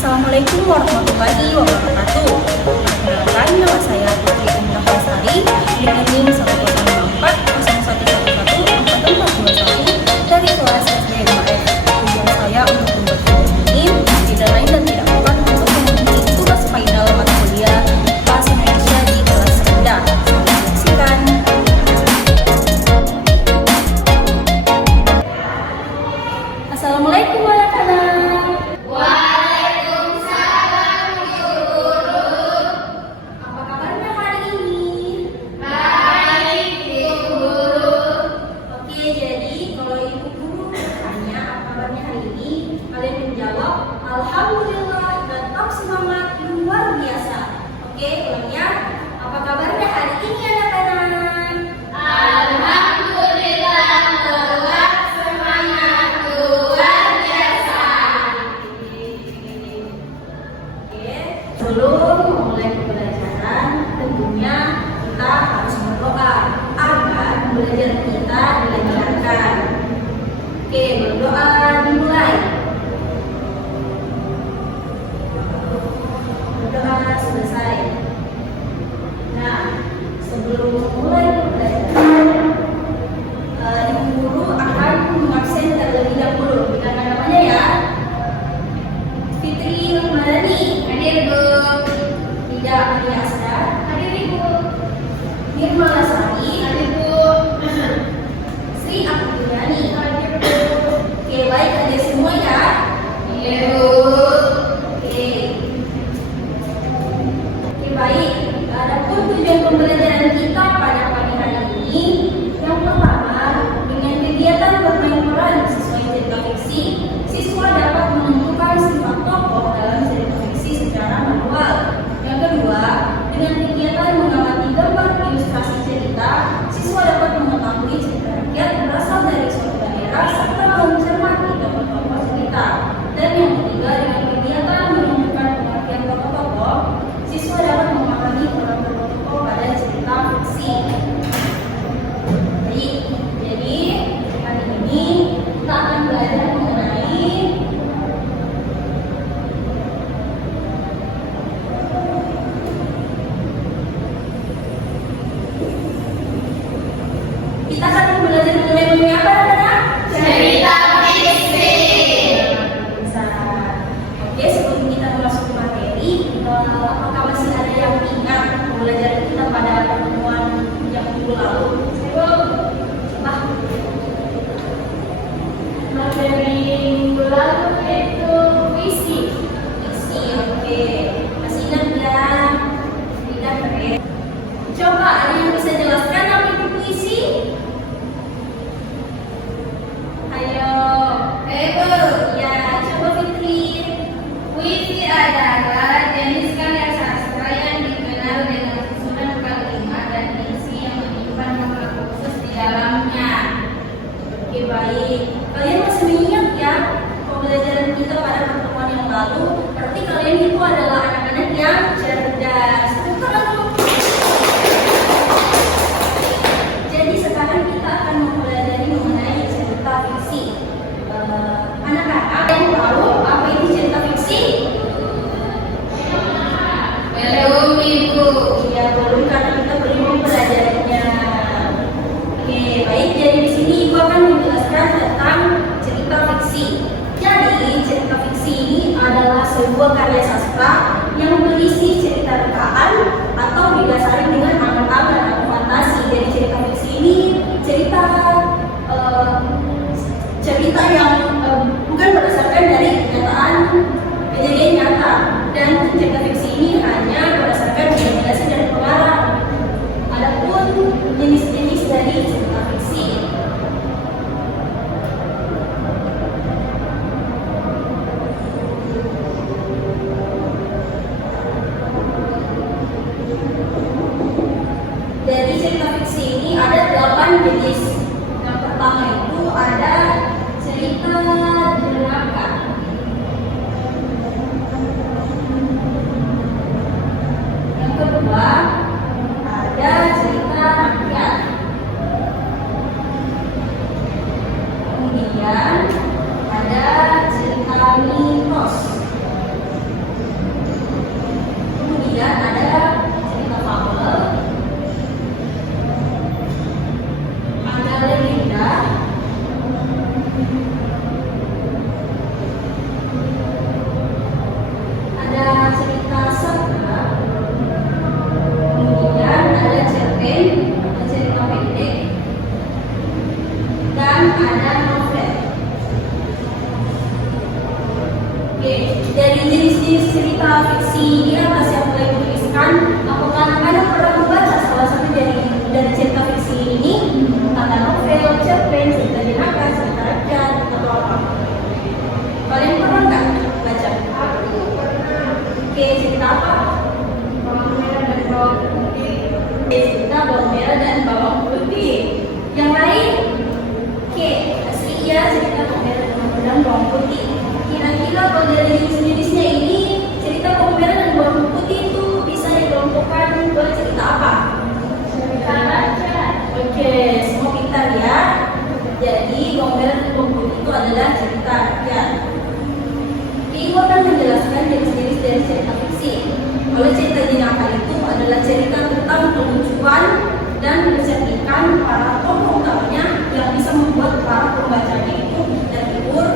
Assalamualaikum warahmatullahi wabarakatuh. Perkenalkan, nama saya Putri Indah Lestari dengan NIM 1040111 angkatan 421 dari kelas SD 5F. Tujuan saya untuk membuat ini tidak lain dan tidak bukan untuk memenuhi tugas final mata kuliah Bahasa Indonesia di kelas rendah. Selamat menyaksikan. Assalamualaikum anak-anak. Apa kabarnya hari ini? Oke, jadi kalau ibu guru tanya apa kabarnya hari ini, kalian menjawab alhamdulillah, tetap semangat, luar biasa. Oke, ulangnya, apa kabarnya hari ini anak-anak? Alhamdulillah, tetap semangat, luar biasa. Oke, sebelum memulai pembelajaran, tentunya kita harus berdoa agar belajar kita dilancarkan. Oke, berdoa dimulai. Berdoa selesai. Nah, sebelum memulai pembelajaran, ibu guru akan mengabsen terlebih dahulu. Berikan namanya ya. Fitri Ramadhani. Hadir, Bu. Tidak Maria Asda. Hadir, Ibu. Nirma Lasari. Hadir, Bu. Sri Abdulani. Hadir, Bu. Oke, baik, hadir semua ya. Iya, Bu. Oke. Oke, baik. Adapun tujuan pembelajaran kita pada pagi hari ini, yang pertama, dengan kegiatan bermain peran sesuai cerita fiksi, siswa dapat menentukan sifat tokoh dalam cerita fiksi secara manual. Yang kedua, dengan kegiatan mengamati gambar ilustrasi cerita, siswa dapat mengetahui cerita rakyat berasal dari suatu daerah serta mencermati gambar tokoh cerita. Dan yang ketiga, dengan kegiatan menemukan pengertian tokoh-tokoh, siswa dapat memahami peran tokoh-tokoh pada cerita fiksi. Baik, jadi hari ini kita akan belajar mengenai kita akan belajar mengenai apa anak-anak? Cerita fiksi. Bisa. Oke, sebelum kita masuk ke materi, apakah masih ada yang ingat pembelajaran kita pada pertemuan yang minggu lalu? Coba. Materi minggu lalu itu puisi. Isi, oke. Masih ingat ya? Tidak, keren. Coba, ada yang bisa jelaskan apa itu puisi? Ayo. Ibu. Ya, coba Fitri. Puisi adalah jenis karya sastra yang dikenal dengan susunan kalimat dan isi yang menyimpan makna khusus di dalamnya. Oke, baik. Kalian masih mengingat ya pembelajaran kita pada pertemuan yang lalu? Berarti kalian itu adalah anak-anak yang cerdas. Tepuk tangan dulu. Jadi sekarang kita akan mempelajari mengenai cerita fiksi. Anak-anak yang tahu apa itu cerita fiksi? Belum, Ibu. Ya, belum, karena kita belum mempelajarinya. Oke, baik. Jadi di sini Ibu akan menjelaskan tentang cerita fiksi. Jadi, cerita fiksi ini adalah sebuah karya sastra yang berisi cerita rekaan atau didasari dengan angan-angan atau fantasi. Jadi, cerita fiksi ini cerita cerita yang bukan berdasarkan dari kenyataan kejadian nyata, dan cerita fiksi ini hanya berdasarkan imajinasi dan pengarang. Adapun jenis-jenis dari cerita fiksi, dari cerita fiksi ini ada 8 jenis. Yang pertama itu ada cerita Oke, dari jenis-jenis cerita fiksi di atas yang telah dituliskan, apakah anak-anak pernah membaca salah satu dari cerita fiksi ini? Tentang novel, cerpen, cerita jenaka, cerita rakyat, atau apa? Kalian pernah nggak baca? Aku pernah. Oke, cerita apa? Bawang merah dan bawang putih. Oke, cerita bawang merah dan bawang putih. Yang lain? Oke, asli ya cerita bawang merah dan bawang putih. Kira-kira kalau dari jenis-jenisnya ini, cerita bawang merah dan bawang putih itu bisa dikelompokkan ke cerita apa? Cerita rakyat. Oke, semua pintar ya. Jadi bawang merah dan bawang putih itu adalah cerita rakyat. Ibu akan menjelaskan jenis-jenis dari cerita fiksi. Kalau cerita jenaka itu adalah cerita tentang kelucuan dan kecerdikan para tokoh utamanya yang bisa membuat para pembacanya itu terhibur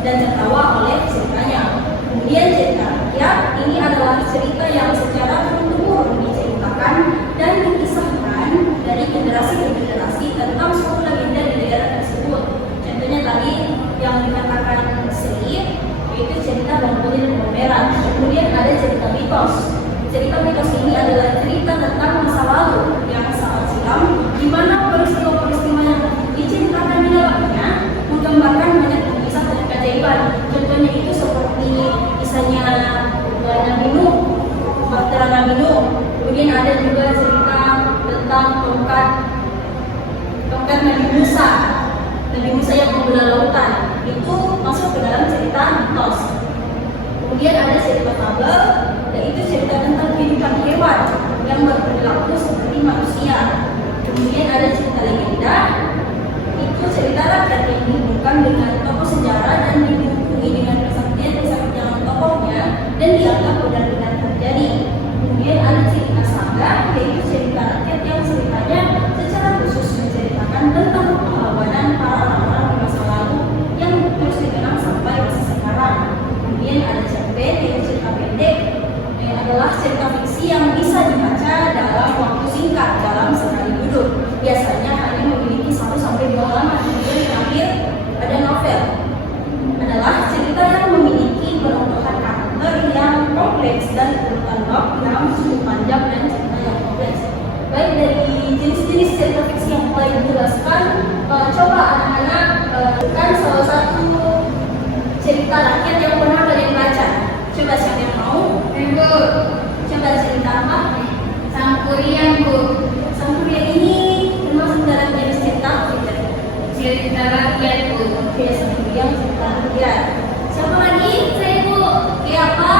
dan tertawa oleh ceritanya. Kemudian cerita rakyat ini adalah cerita yang secara turun-temurun diceritakan dan dikisahkan dari generasi ke generasi tentang suatu legenda di negara tersebut. Contohnya tadi yang dikatakan Sri, yaitu cerita bawang putih dan bawang merah. Kemudian ada cerita mitos. Cerita mitos ini adalah cerita tentang masa lalu yang sangat silam, di mana peristiwa-peristiwa yang diceritakan di dalamnya menggambarkan banyak kisah dan keajaiban. Contohnya itu seperti kisahnya Nabi Nuh, Bahtera Nabi Nuh. Kemudian ada juga cerita tentang tongkat Nabi Musa yang membelah lautan. Itu masuk ke dalam cerita mitos. Kemudian ada cerita fabel, yaitu cerita tentang kehidupan hewan yang berperilaku seperti manusia. Kemudian ada cerita legenda, itu cerita rakyat yang dihubungkan dengan tokoh sejarah dan dihubungi dengan kesaktian tokohnya dan dianggap benar-benar terjadi. Kemudian ada cerita saga, yaitu cerita rakyat yang ceritanya secara khusus menceritakan tentang pengorbanan para orang-orang di masa lalu yang terus dikenang sampai masa sekarang. Kemudian ada cerpen, yaitu cerita pendek, yang adalah cerita fiksi yang bisa dibaca dalam waktu singkat dalam sekali duduk. Biasanya hanya memiliki 1-2 halaman. Kemudian terakhir ada novel, adalah cerita yang memiliki penontonan karakter yang kompleks dan urutan bab yang cukup panjang dan cerita yang kompleks. Baik, dari jenis-jenis cerita fiksi yang mulai dijelaskan, coba anak-anak kan salah satu cerita rakyat yang pernah kalian baca. Coba siapa yang mau? Ibu, Coba cerita apa? Sampurian Bu. Sampurian ini termasuk dalam jenis cerita apa? Cerita rakyat Bu. Oke, Sampurian cerita rakyat. Siapa lagi? Saya Bu. Oke, apa?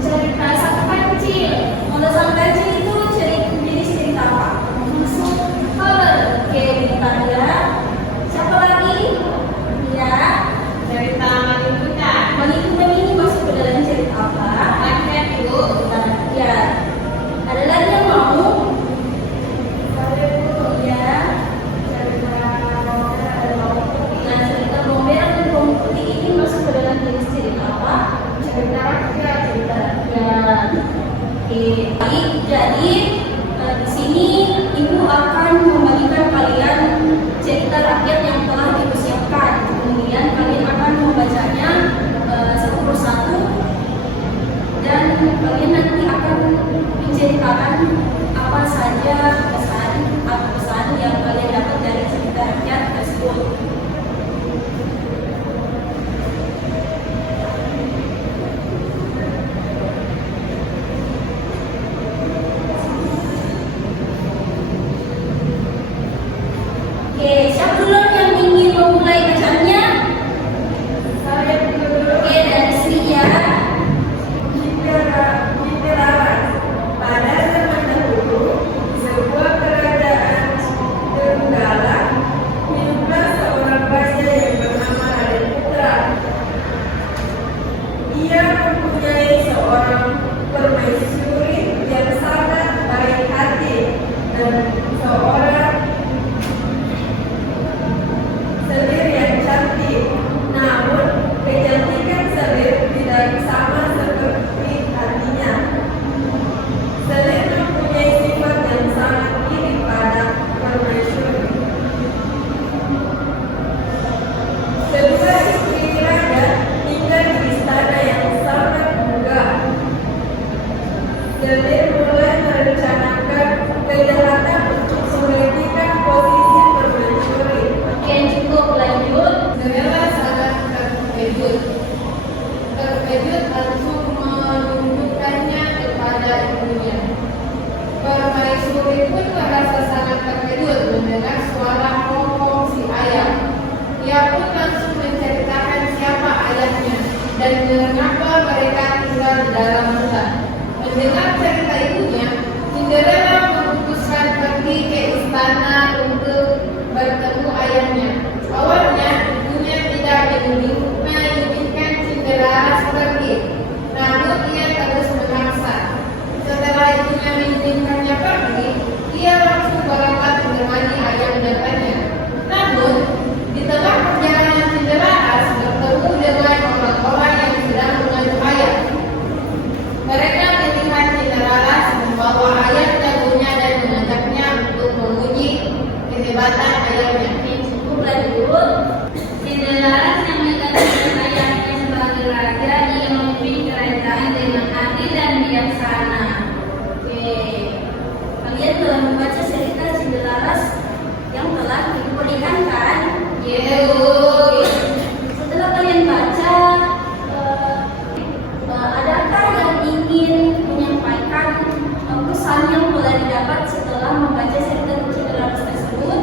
Cerita sang kancil. Kalau sang kancil itu jenis cerita apa? Masuk fabel. Oke, cerita ya. Siapa lagi? Ya. Cerita Maliputan. Maliputan ini masuk ke dalam cerita apa? Rakyat Bu. Cerita rakyat. Ada lagi yang mau? Saya Bu. Ya. Cerita Nah, cerita bawang merah dan bawang putih ini masuk ke dalam jenis cerita apa? cerita rakyat. Cerita rakyat. Oke, baik. Jadi di sini ibu akan membagikan kalian cerita rakyat yang telah dipersiapkan. Kemudian kalian akan membacanya satu persatu dan kalian nanti akan menceritakan apa saja pesan yang kalian dapat dari cerita rakyat tersebut. Oke, siapa duluan yang ingin memulai bacaannya? Saya Bu. Oke, dari Sri ya. Pada zaman dahulu, sebuah kerajaan Tenggala, hiduplah seorang raja yang bernama Raden Putra. Ia mempunyai seorang permaisuri yang sangat baik hati dan seorang selir yang cantik. Namun, kecantikan selir tidak sama seperti hatinya. Selir mempunyai sifat yang sangat mirip pada permaisuri. Kedua istri raja tinggal di istana yang dan mengapa mereka tinggal di dalam hutan. Mendengar cerita ibunya, Cinderella memutuskan pergi ke istana untuk bertemu ayahnya. Awalnya ibunya tidak mengizinkan Cinderella pergi, namun ia terus memaksa. Setelah ibunya mengizinkannya pergi, ia langsung berangkat menemani ayah-ayahnya. Namun, di tengah perjalanan Cinderella bertemu dengan orang-orang yang sedang mengadu ayam. Mereka melihat Cinderella membawa ayam jagonya dan mengajaknya untuk menguji kehebatan ayamnya. Cukuplah dulu. Cinderella yang mengatakan ayahnya sebagai raja, ia memimpin kerajaan dengan adil dan bijaksana. Oke, kalian telah membaca cerita Cinderella yang telah diberikan kan? Oke. Setelah kalian baca, adakah yang ingin menyampaikan pesan yang telah didapat setelah membaca cerita Cinderella tersebut?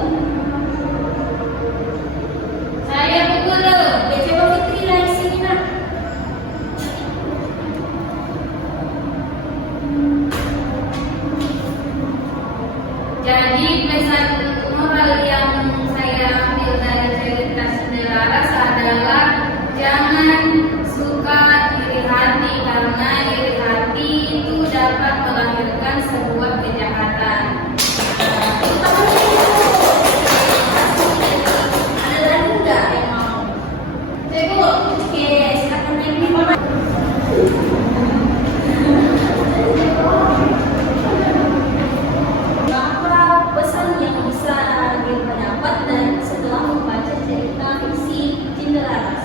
Saya Bu Guru. Oke, coba Fitri dari sini nak. Jadi pesan moral yang saya ambil dari cerita Cinderella adalah jangan suka iri hati, karena iri hati itu dapat melahirkan sebuah kejahatan. Ada lagi nggak yang mau? Ibu, Oke, silakan Ibu. Apa pesan yang bisa didapat dan setelah membaca cerita fiksi Cinderella?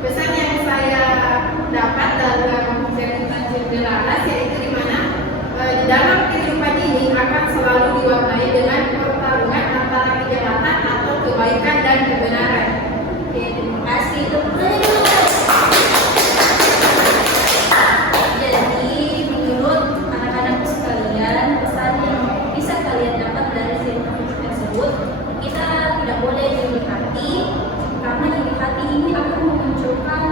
Pesan yang saya dapat dalam cerita Cinderella yaitu di mana di dalam kehidupan ini akan selalu diwarnai dengan pertarungan antara kejahatan atau kebaikan dan kebenaran. Oke, terima kasih. Tepuk tangan dulu. Jadi, menurut anak-anakku sekalian, pesan yang bisa kalian dapat dari cerita fiksi tersebut, kita tidak boleh iri hati, karena iri hati ini akan memunculkan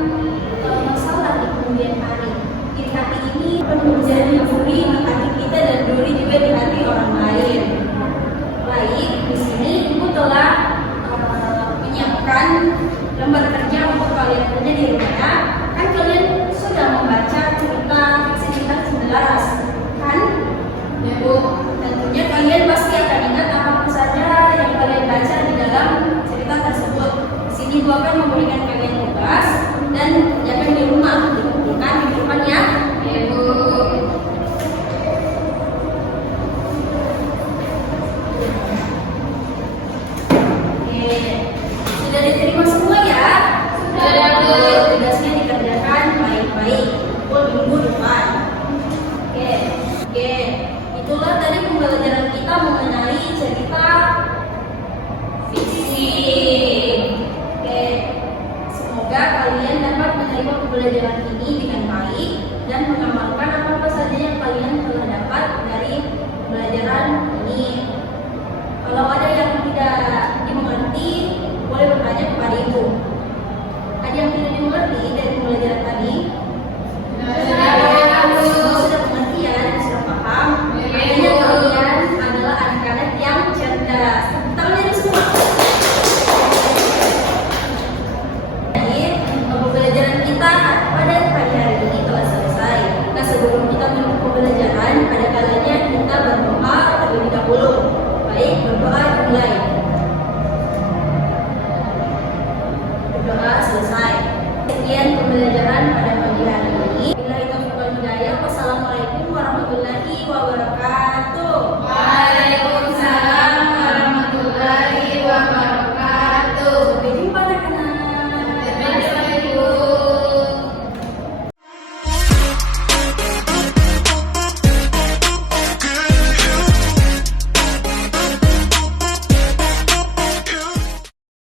masalah di kemudian hari. Iri hati ini akan menjadi duri di hati kita dan duri juga di hati orang lain. Baik, di sini Ibu telah menyiapkan lembar kerja untuk kalian kerja di rumah. Kan kalian sudah membaca cerita fiksi tentang Cinderella, kan? Ya Bu, Tentunya kalian pasti akan ingat apa saja yang kalian baca di dalam cerita tersebut. Di sini Ibu akan memberikan kalian tugas dan kerjakan di rumah. Dikumpulkan di depan ya. ya Bu. Oke, sudah diterima semua ya? Sudah, Bu. Tugasnya dikerjakan baik-baik. Pukul minggu depan. Oke. Itulah tadi pembelajaran kita mengenai cerita fiksi. Oke. Semoga kalian dapat menerima pembelajaran ini dengan baik dan mengamalkan apa saja yang kalian telah dapat dari pembelajaran ini. Kalau ada yang tidak dimengerti, boleh bertanya kepada Ibu. Ada yang tidak dimengerti dari pembelajaran tadi? Semua sudah pengertian, sudah paham. Makanya kalian adalah anak-anak yang cerdas. Tangannya semua. Jadi, pembelajaran kita pada pagi hari ini telah selesai. Nah, sebelum kita menutup pembelajaran, ada kalanya kita berdoa terlebih dahulu. Baik, berdoa dimulai. Berdoa selesai. Sekian pembelajaran